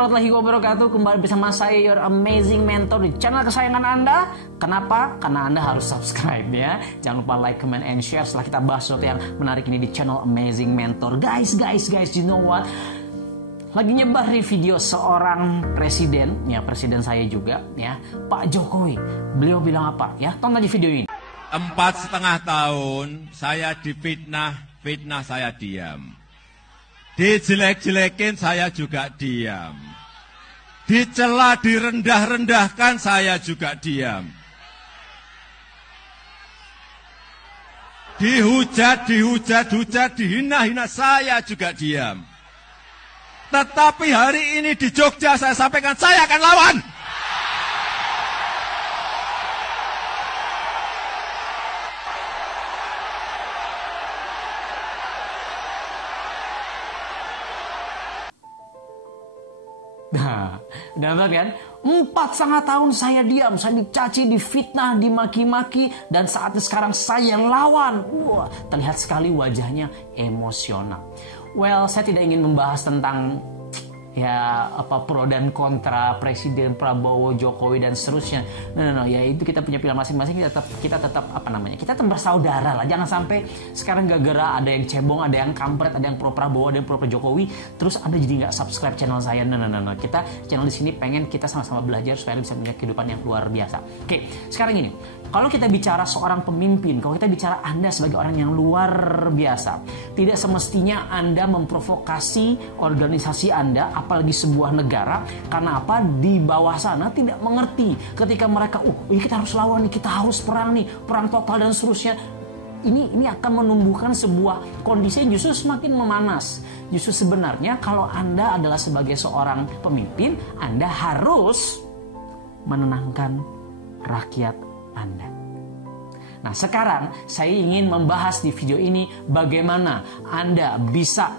warahmatullahi wabarakatuh. Kembali bersama saya, your amazing mentor, di channel kesayangan Anda. Kenapa? Karena Anda harus subscribe ya. Jangan lupa like, comment, and share setelah kita bahas sesuatu yang menarik ini di channel Amazing Mentor. Guys, you know what? Lagi nyebar di video seorang presiden, ya presiden saya juga, ya Pak Jokowi. Beliau bilang apa? Ya, tonton aja video ini. 4,5 tahun saya fitnah saya diam. Dijelek-jelekin saya juga diam. Dicela, direndah-rendahkan saya juga diam. Dihujat, dihina-hina saya juga diam. Tetapi hari ini di Jogja saya sampaikan saya akan lawan. Nah, dapat kan? 4,5 tahun saya diam, saya dicaci, difitnah, dimaki-maki, dan saatnya sekarang saya lawan. Wah, terlihat sekali wajahnya emosional. Well, saya tidak ingin membahas tentang ya apa pro dan kontra Presiden Prabowo, Jokowi dan seterusnya. No, ya itu kita punya pilihan masing-masing. Kita tetap apa namanya? Kita tetap bersaudara lah. Jangan sampai sekarang gara-gara ada yang cebong, ada yang kampret, ada yang pro Prabowo, ada yang pro Jokowi, terus Anda jadi nggak subscribe channel saya. No. Kita channel di sini pengen kita sama-sama belajar supaya bisa punya kehidupan yang luar biasa. Oke, sekarang ini, kalau kita bicara seorang pemimpin, kalau kita bicara Anda sebagai orang yang luar biasa, tidak semestinya Anda memprovokasi organisasi Anda, apalagi sebuah negara, karena apa? Di bawah sana tidak mengerti ketika mereka, ini kita harus lawan nih, kita harus perang nih, perang total dan seterusnya. Ini akan menumbuhkan sebuah kondisi yang justru semakin memanas. Justru sebenarnya kalau Anda adalah sebagai seorang pemimpin, Anda harus menenangkan rakyat Anda. Nah, sekarang saya ingin membahas di video ini bagaimana Anda bisa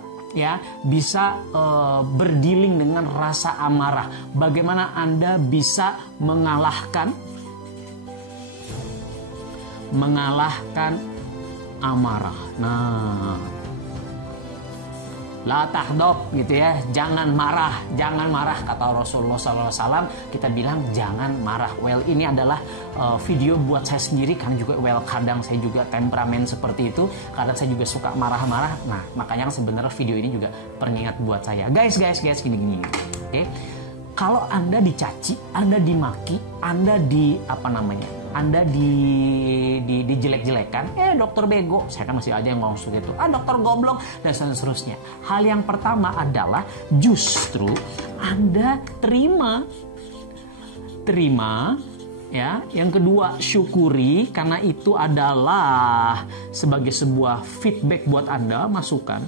berdealing dengan rasa amarah. Bagaimana Anda bisa mengalahkan amarah. Nah, la tahdab gitu ya, jangan marah kata Rasulullah SAW. Kita bilang jangan marah. Well, ini adalah video buat saya sendiri, karena juga kadang saya juga temperamen seperti itu, kadang saya juga suka marah-marah. Nah, makanya sebenarnya video ini juga pengingat buat saya. Guys, gini. Oke. Kalau Anda dicaci, Anda dimaki, Anda dijelek-jelekan, dokter bego, saya kan masih aja yang ngomong seperti itu, dokter goblok, dan seterusnya. Hal yang pertama adalah justru Anda terima, ya. Yang kedua, syukuri, karena itu adalah sebagai sebuah feedback buat Anda, masukan.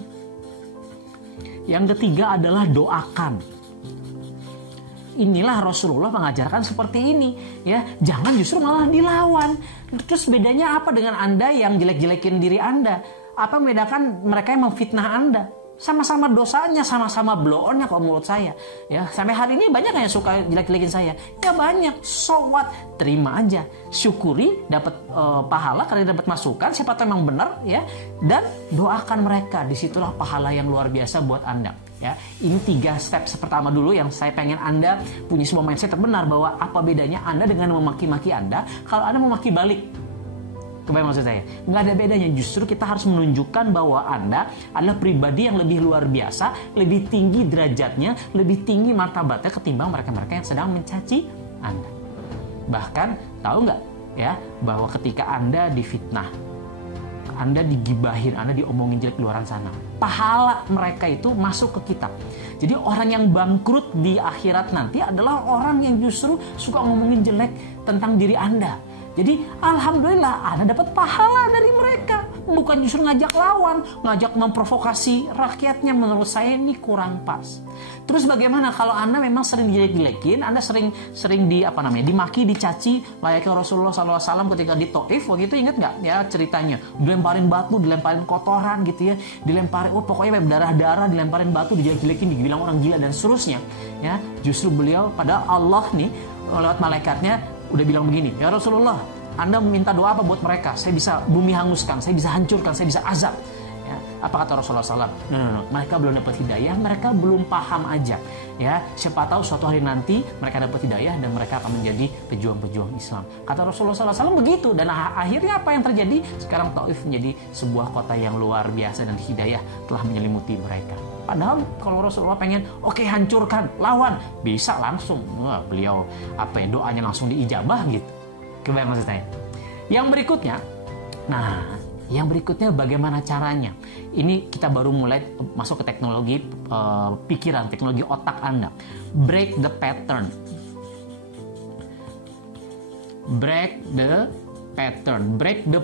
Yang ketiga adalah doakan. Inilah Rasulullah mengajarkan seperti ini, ya. Jangan justru malah dilawan. Terus bedanya apa dengan Anda yang jelek-jelekin diri Anda? Apa membedakan mereka yang memfitnah Anda? Sama-sama dosanya, sama-sama blow-onnya kalau menurut saya. Ya, sampai hari ini banyak yang suka jelek-jelekin saya. Ya banyak. So what? Terima aja. Syukuri, dapat pahala karena dapat masukan. Siapa tahu memang benar, ya. Dan doakan mereka. Disitulah pahala yang luar biasa buat Anda. Ya, ini 3 step pertama dulu yang saya pengen Anda punya sebuah mindset terbenar, bahwa apa bedanya Anda dengan memaki-maki Anda kalau Anda memaki balik. Kebayang maksud saya? Nggak ada bedanya. Justru kita harus menunjukkan bahwa Anda adalah pribadi yang lebih luar biasa, lebih tinggi derajatnya, lebih tinggi martabatnya ketimbang mereka-mereka yang sedang mencaci Anda. Bahkan tahu nggak ya, bahwa ketika Anda difitnah, Anda digibahin, Anda diomongin jelek di luar sana, pahala mereka itu masuk ke kita. Jadi orang yang bangkrut di akhirat nanti adalah orang yang justru suka ngomongin jelek tentang diri Anda. Jadi alhamdulillah Anda dapat pahala dari mereka, bukan justru ngajak lawan, ngajak memprovokasi rakyatnya. Menurut saya ini kurang pas. Terus bagaimana kalau Anda memang sering dijelek-jelekin, Anda sering dimaki, dicaci, layaknya Rasulullah SAW ketika di Taif, waktu itu ingat nggak ya ceritanya? Dilemparin batu, dilemparin kotoran gitu ya, dilemparin, pokoknya berdarah-darah, dilemparin batu, dijelek-jelekin, dibilang orang gila dan seterusnya. Ya, justru beliau pada Allah nih lewat malaikatnya udah bilang begini, ya Rasulullah, Anda meminta doa apa buat mereka? Saya bisa bumi hanguskan, saya bisa hancurkan, saya bisa azab. Ya, Apa kata Rasulullah SAW? No. Mereka belum dapat hidayah, mereka belum paham aja. Ya, siapa tahu suatu hari nanti mereka dapat hidayah dan mereka akan menjadi pejuang-pejuang Islam. Kata Rasulullah SAW begitu, dan akhirnya apa yang terjadi? Sekarang Taif menjadi sebuah kota yang luar biasa dan hidayah telah menyelimuti mereka. Padahal kalau Rasulullah pengen, oke, hancurkan, lawan, bisa langsung. Wah, beliau doanya langsung diijabah gitu. Kebayang maksud saya? Yang berikutnya bagaimana caranya? Ini kita baru mulai masuk ke teknologi pikiran, teknologi otak Anda. Break the pattern. Break the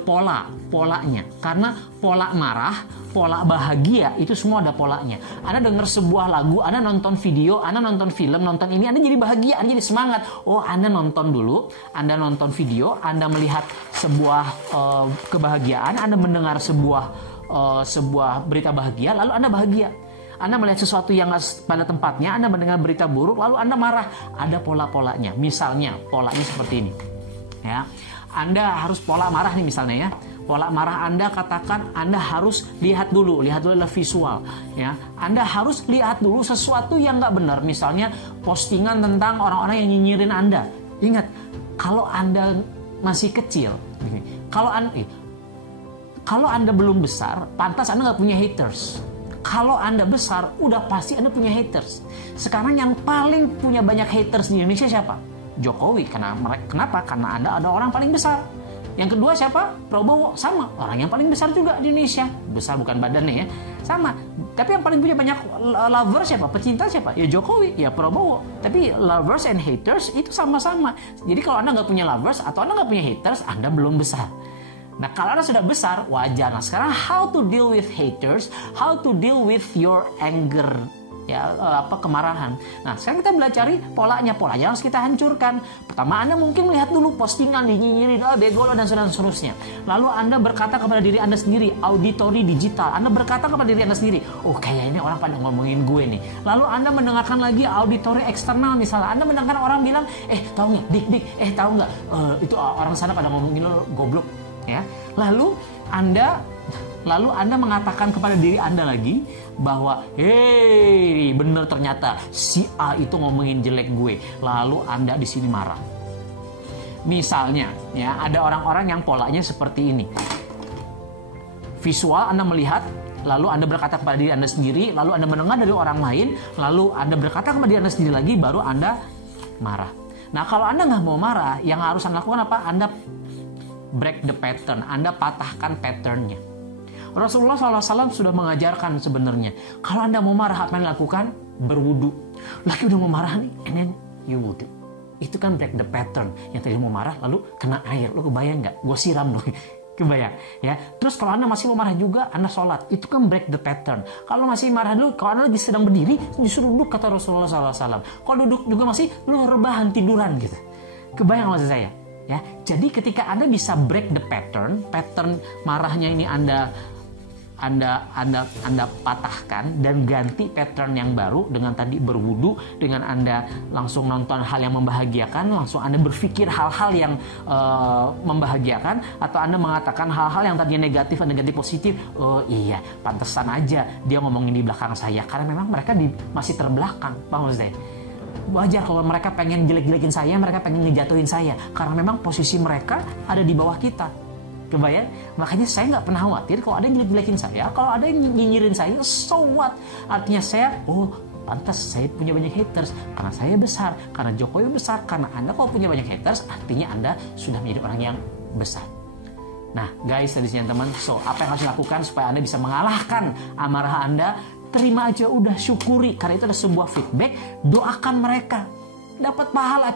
polanya. Karena pola marah, pola bahagia itu semua ada polanya. Anda dengar sebuah lagu, Anda nonton video, Anda nonton film, nonton ini, Anda jadi bahagia, Anda jadi semangat. Oh, Anda nonton dulu, Anda nonton video, Anda melihat sebuah kebahagiaan, Anda mendengar sebuah berita bahagia, lalu Anda bahagia. Anda melihat sesuatu yang pada tempatnya, Anda mendengar berita buruk, lalu Anda marah. Ada pola-polanya. Misalnya, polanya seperti ini. Ya, Anda harus pola marah nih misalnya ya. Pola marah Anda, katakan Anda harus lihat dulu adalah visual. Ya, Anda harus lihat dulu sesuatu yang nggak benar. Misalnya postingan tentang orang-orang yang nyinyirin Anda. Ingat, kalau Anda masih kecil, kalau Anda belum besar, pantas Anda nggak punya haters. Kalau Anda besar, udah pasti Anda punya haters. Sekarang yang paling punya banyak haters di Indonesia siapa? Jokowi. Kenapa? Karena Anda ada orang paling besar. Yang kedua siapa? Prabowo. Sama, orang yang paling besar juga di Indonesia. Besar bukan badannya ya. Sama. Tapi yang paling punya banyak lovers siapa? Pecinta siapa? Ya Jokowi, ya Prabowo. Tapi lovers and haters itu sama-sama. Jadi kalau Anda nggak punya lovers atau Anda nggak punya haters, Anda belum besar. Nah, kalau Anda sudah besar, wajar. Nah, sekarang how to deal with haters, how to deal with your anger, ya, kemarahan. Nah, sekarang kita belajar polanya harus kita hancurkan. Pertama, Anda mungkin melihat dulu postingan dinyinyirin, bego lo dan seterusnya. Lalu Anda berkata kepada diri Anda sendiri, auditori digital. Anda berkata kepada diri Anda sendiri, oh kayaknya orang pada ngomongin gue nih. Lalu Anda mendengarkan lagi auditori eksternal, misalnya Anda mendengarkan orang bilang, tahu nggak, dik, tahu nggak, itu orang sana pada ngomongin lo goblok, ya. Lalu Anda mengatakan kepada diri Anda lagi bahwa, hei, bener ternyata si A itu ngomongin jelek gue. Lalu Anda di sini marah. Misalnya, ya, ada orang-orang yang polanya seperti ini. Visual Anda melihat, lalu Anda berkata kepada diri Anda sendiri, lalu Anda mendengar dari orang lain, lalu Anda berkata kepada diri Anda sendiri lagi, baru Anda marah. Nah, kalau Anda nggak mau marah, yang harus Anda lakukan apa? Anda break the pattern, Anda patahkan patternnya. Rasulullah SAW sudah mengajarkan sebenarnya, kalau Anda mau marah, apa yang dilakukan? Berwudu. Lagi udah mau marah nih, and then you wudu. Itu kan break the pattern. Yang tadi mau marah, lalu kena air. Lu kebayang nggak? Gue siram dong. Kebayang, ya. Terus kalau Anda masih mau marah juga, Anda sholat. Itu kan break the pattern. Kalau masih marah dulu, kalau Anda lagi sedang berdiri, justru duduk, kata Rasulullah SAW. Kalau duduk juga masih, lu rebahan, tiduran gitu. Kebayang maksud saya? Ya, jadi ketika Anda bisa break the pattern marahnya ini Anda patahkan dan ganti pattern yang baru dengan tadi berwudu, dengan Anda langsung nonton hal yang membahagiakan, langsung Anda berpikir hal-hal yang membahagiakan, atau Anda mengatakan hal-hal yang tadinya negatif dan negatif positif. Oh iya, pantesan aja dia ngomongin di belakang saya, karena memang mereka masih terbelakang. Bang Ustaz, wajar kalau mereka pengen jelek-jelekin saya, mereka pengen ngejatuhin saya, karena memang posisi mereka ada di bawah kita. Kebayang? Makanya saya nggak pernah khawatir kalau ada yang jelek-jelekin saya, kalau ada yang nyinyirin saya, so what? Artinya saya, pantas saya punya banyak haters, karena saya besar, karena Jokowi besar, karena Anda kalau punya banyak haters, artinya Anda sudah menjadi orang yang besar. Nah guys, ladies and gentlemen, so apa yang harus dilakukan supaya Anda bisa mengalahkan amarah Anda? Terima aja, udah syukuri, karena itu ada sebuah feedback. Doakan mereka, dapat pahala.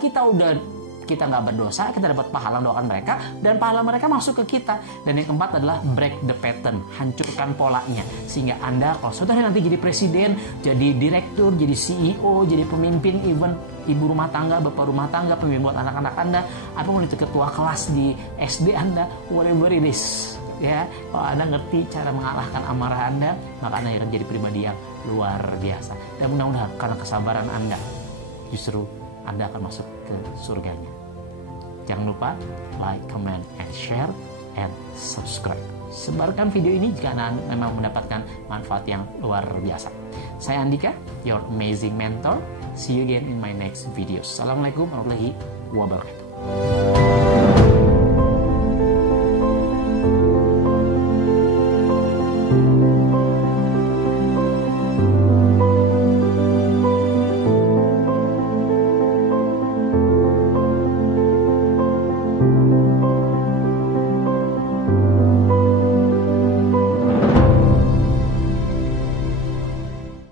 Kita nggak berdosa, kita dapat pahala doakan mereka, dan pahala mereka masuk ke kita. Dan yang keempat adalah break the pattern, hancurkan polanya, sehingga Anda kalau suatu hari nanti jadi presiden, jadi direktur, jadi CEO, jadi pemimpin, even ibu rumah tangga, bapak rumah tangga, pemimpin buat anak-anak Anda, apapun itu, ketua kelas di SD Anda, whatever it is. Ya, kalau Anda ngerti cara mengalahkan amarah Anda, maka Anda akan jadi pribadi yang luar biasa. Dan mudah-mudahan karena kesabaran Anda, justru Anda akan masuk ke surganya. Jangan lupa like, comment, and share, and subscribe. Sebarkan video ini jika Anda memang mendapatkan manfaat yang luar biasa. Saya Andika, your amazing mentor. See you again in my next videos. Assalamualaikum warahmatullahi wabarakatuh.